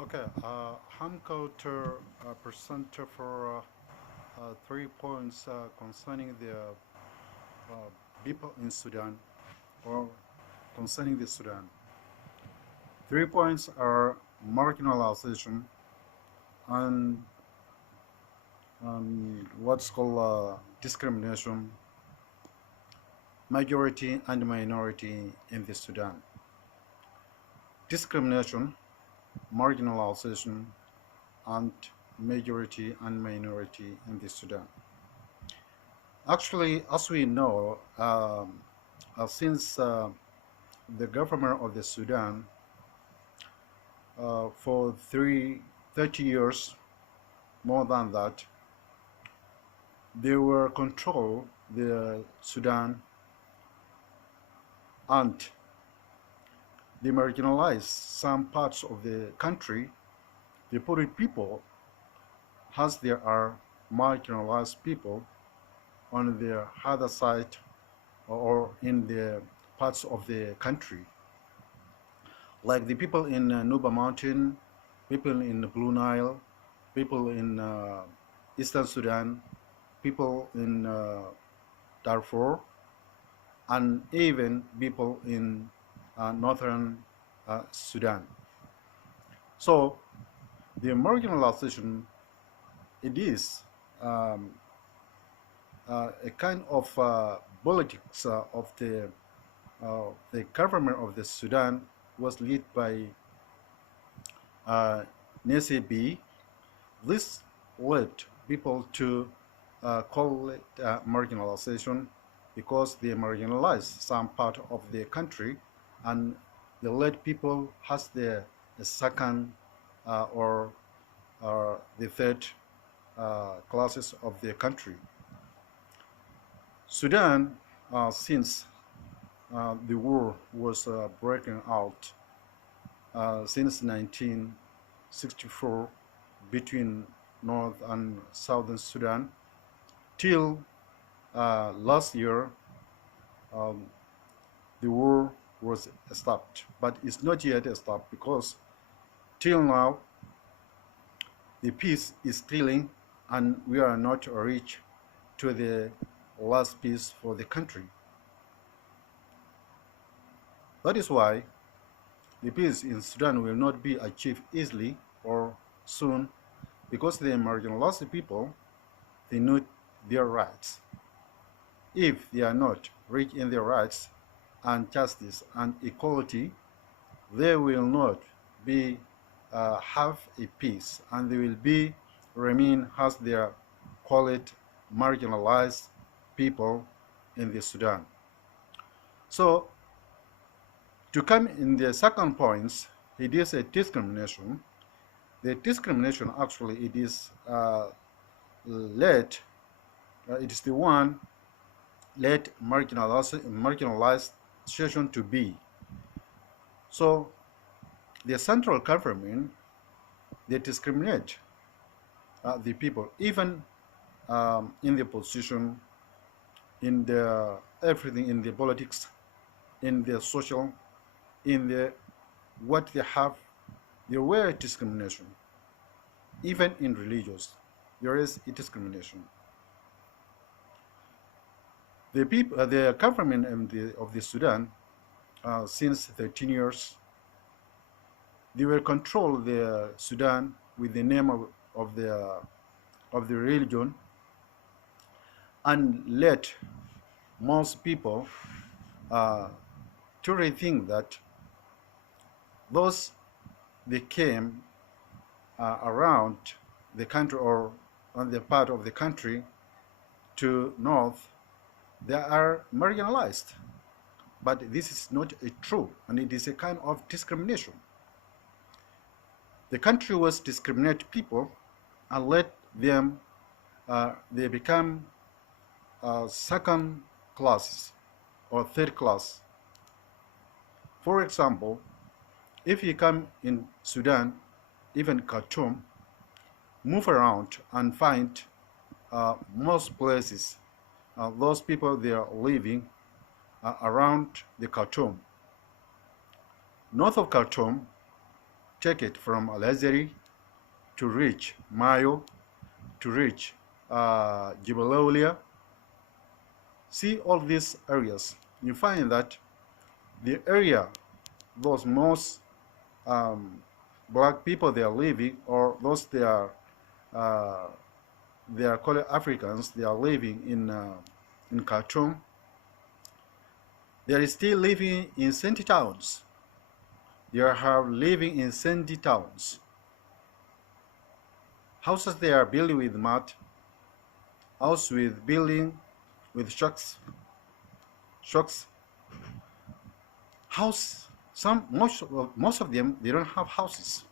Okay, I'm going to present for 3 points concerning the people in Sudan or concerning the Sudan. 3 points are marginalization and what's called discrimination, majority and minority in the Sudan. Discrimination, marginalization, and majority and minority in the Sudan. Actually, as we know, since the government of the Sudan for 30 years, more than that, they were control the Sudan and they marginalized some parts of the country. The poor people, as there are marginalized people on the other side or in the parts of the country, like the people in Nuba Mountain, people in the Blue Nile, people in Eastern Sudan, people in Darfur, and even people in Northern Sudan. So the marginalization, it is um, a kind of politics of the government of the Sudan was led by uh, B. This led people to call it marginalization because they marginalized some part of the country and they led people as the second or the third classes of the country. Sudan, since the war was breaking out since 1964 between North and Southern Sudan till last year, um, the war was stopped, but it's not yet stopped because till now the peace is stealing and we are not reached to the last peace for the country. That is why the peace in Sudan will not be achieved easily or soon because the marginalized people, they know their rights. If they are not rich in their rights and justice and equality, they will not be have a peace and they will be remain as they are called marginalized people in the Sudan. So to come in the second point, it is a discrimination. The discrimination actually it is led, it is the one led marginalized situation to be. So the central government they discriminate the people even in the position, in the everything, in the politics, in the social, in the what they have, there were discrimination. Even in religious, there is a discrimination. The people, the government of the Sudan, since 13 years, they will control the Sudan with the name of the religion and let most people uh, to rethink that those they came around the country or on the part of the country to north, they are marginalized. But this is not a true, and it is a kind of discrimination. The country was discriminate people and let them they become second classes or third class. For example, if you come in Sudan, even Khartoum, move around and find most places, those people they are living around the Khartoum. North of Khartoum, take it from Al-Azhari to reach Mayo, to reach Jebel. See all these areas. You find that the area those most black people they are living, or those they are called Africans, they are living in Khartoum. They are still living in shanty towns. They are living in sandy towns. Houses they are building with mud, house with building with shocks. House, most of them they don't have houses.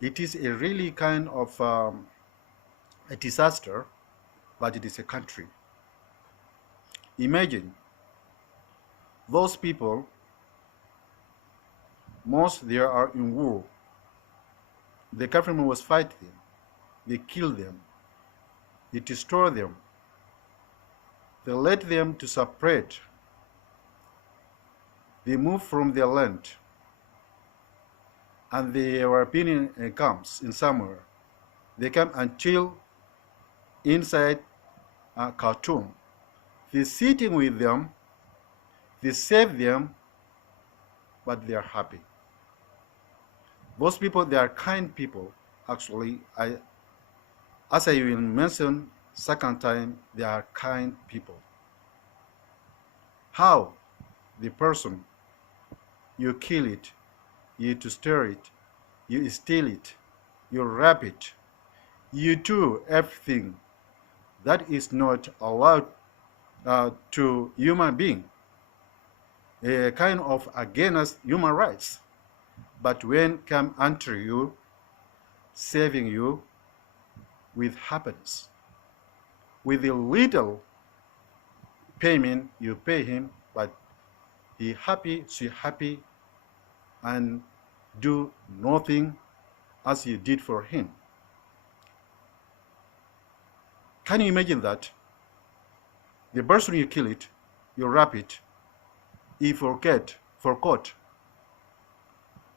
It is a really kind of a disaster, but it is a country. Imagine those people, most they are in war. The government was fighting them. They killed them. They destroyed them. They let them to separate. They move from their land. And they were being in camps in somewhere. They come until inside Khartoum. They're sitting with them. They save them, but they are happy. Those people, they are kind people. Actually, as I will mention second time, they are kind people. How the person, you kill it, you to stir it, you steal it, you wrap it, you do everything that is not allowed to human being, a kind of against human rights. But when come unto you, saving you with happiness, with a little payment you pay him, but he happy, she happy, and do nothing as you did for him. Can you imagine that? The person you kill it, you wrap it, he forgot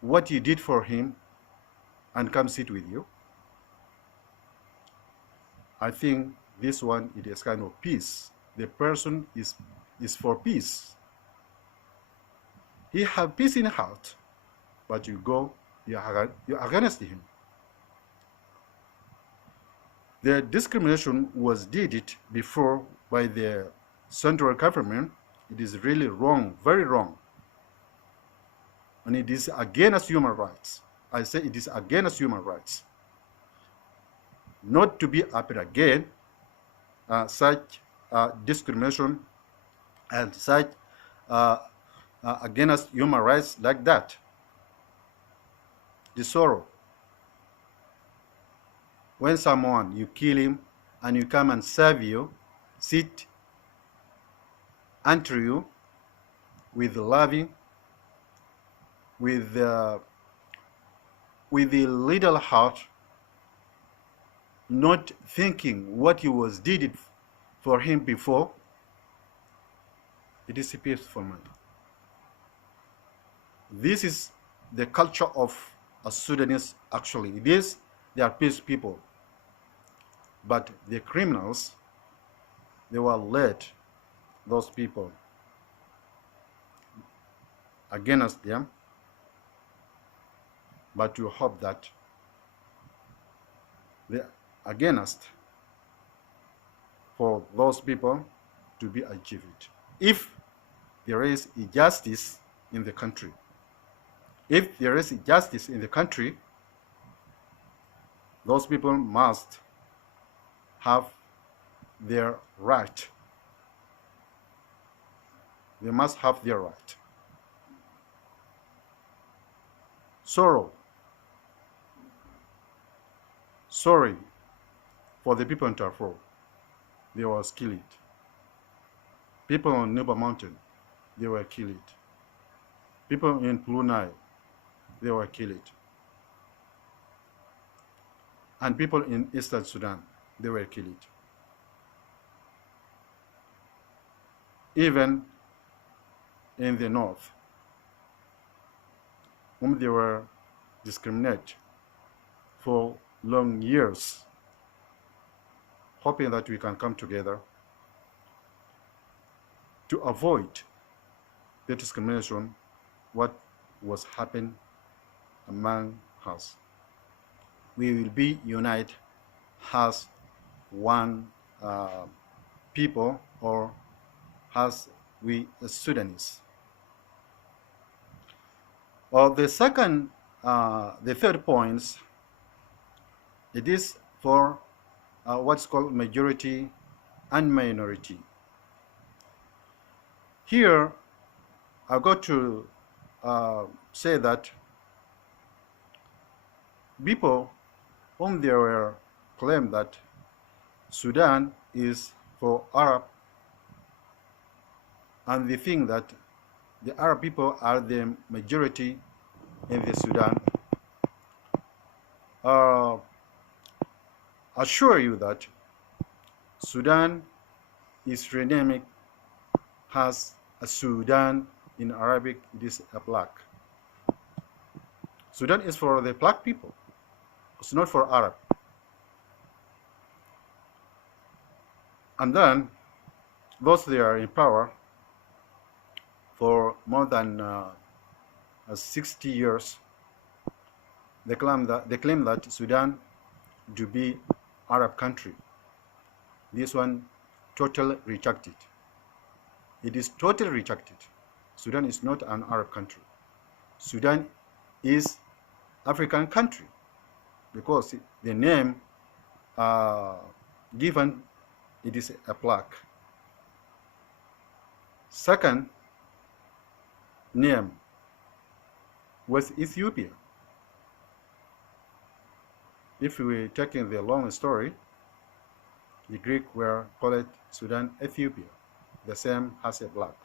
what you did for him and come sit with you. I think this one, it is kind of peace. The person is for peace. He have peace in heart, but you go, you're against him. The discrimination was did it before by the central government. It is really wrong, very wrong. And it is against human rights. I say it is against human rights. Not to be happy again, such discrimination and such against human rights like that. The sorrow. When someone, you kill him and you come and serve you, sit under you with loving, with a little heart, not thinking what you was did it for him before, it is a peaceful man. This is the culture of a Sudanese. Actually, it is, they are peace people. But the criminals, they were led, those people, against them. But you hope that the against for those people to be achieved. If there is justice in the country, if there is justice in the country, those people must have their right. They must have their right. Sorry for the people in Darfur. They were killed. People on Nuba Mountain, they were killed. People in Blue Nile, they were killed. And people in Eastern Sudan, they were killed. Even in the north, whom they were discriminated for long years, hoping that we can come together to avoid the discrimination what was happening among us. We will be united as one people, or as we Sudanese. Or the third point, it is for what's called majority and minority. Here, I got to say that people whom they were claim that Sudan is for Arab, and they think that the Arab people are the majority in the Sudan. Assure you that Sudan is renamed as a Sudan. In Arabic, it is a black. Sudan is for the black people. It's not for Arab. And then, those they are in power for more than 60 years, they claim that Sudan to be Arab country. This one totally rejected. It is totally rejected. Sudan is not an Arab country. Sudan is African country, because the name given, it is a plaque. Second name was Ethiopia. If we taking the long story, the Greek were called Sudan Ethiopia, the same as a black.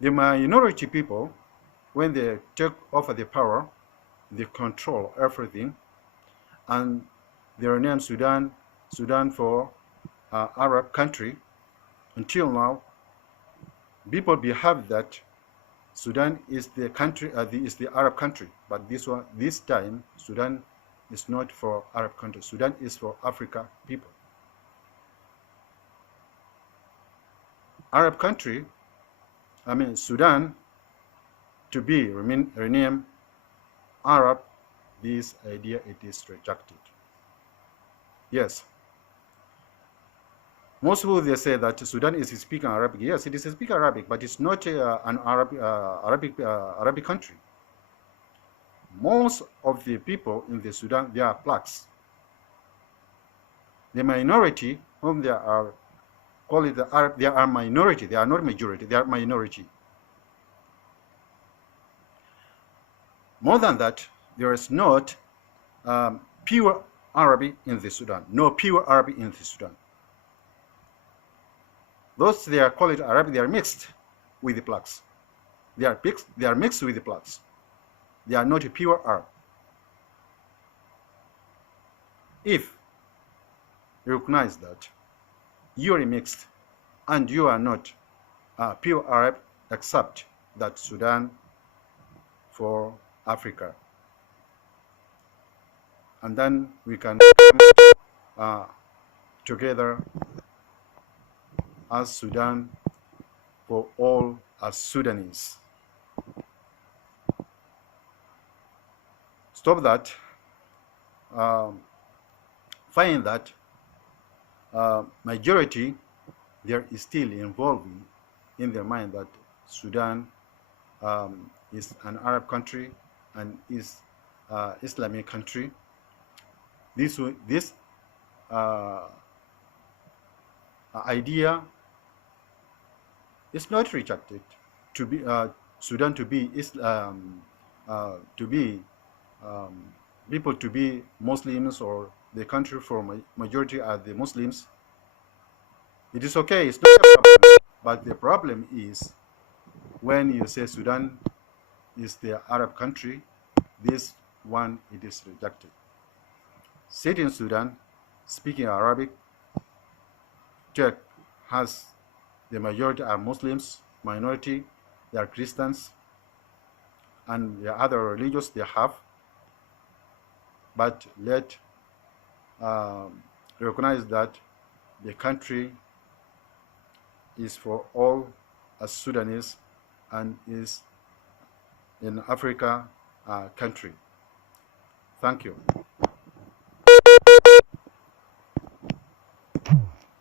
The minority people, when they take over the power, they control everything, and they name Sudan for Arab country. Until now, people behave that Sudan is the country, is the Arab country, but this time Sudan is not for Arab country. Sudan is for Africa people. Arab country, Sudan, to be renamed Arab, this idea, it is rejected. Yes. Most people, they say that Sudan is speaking Arabic. Yes, it is speaking Arabic, but it's not an Arabic country. Most of the people in the Sudan, they are blacks. The minority, whom they are called the Arab, they are minority. They are not majority. They are minority. More than that, there is not pure Arabic in the Sudan. No pure Arabic in the Sudan. Those they are called Arabic, they are mixed with the blacks. They are mixed with the blacks. They are not a pure Arab. If you recognize that you are mixed and you are not pure Arab, accept that Sudan for Africa, and then we can together as Sudan for all as Sudanese. Stop that. Find that majority there is still involving in their mind that Sudan is an Arab country and is Islamic country. This idea is not rejected. To be Sudan to be people to be Muslims, or the country for majority are the Muslims. It is okay. It's not a problem. But the problem is when you say Sudan is the Arab country, this one, it is rejected. Sit in Sudan, speaking Arabic, check has the majority are Muslims, minority they are Christians. and the other religions they have, but let recognize that the country is for all as Sudanese and is in Africa country. Thank you.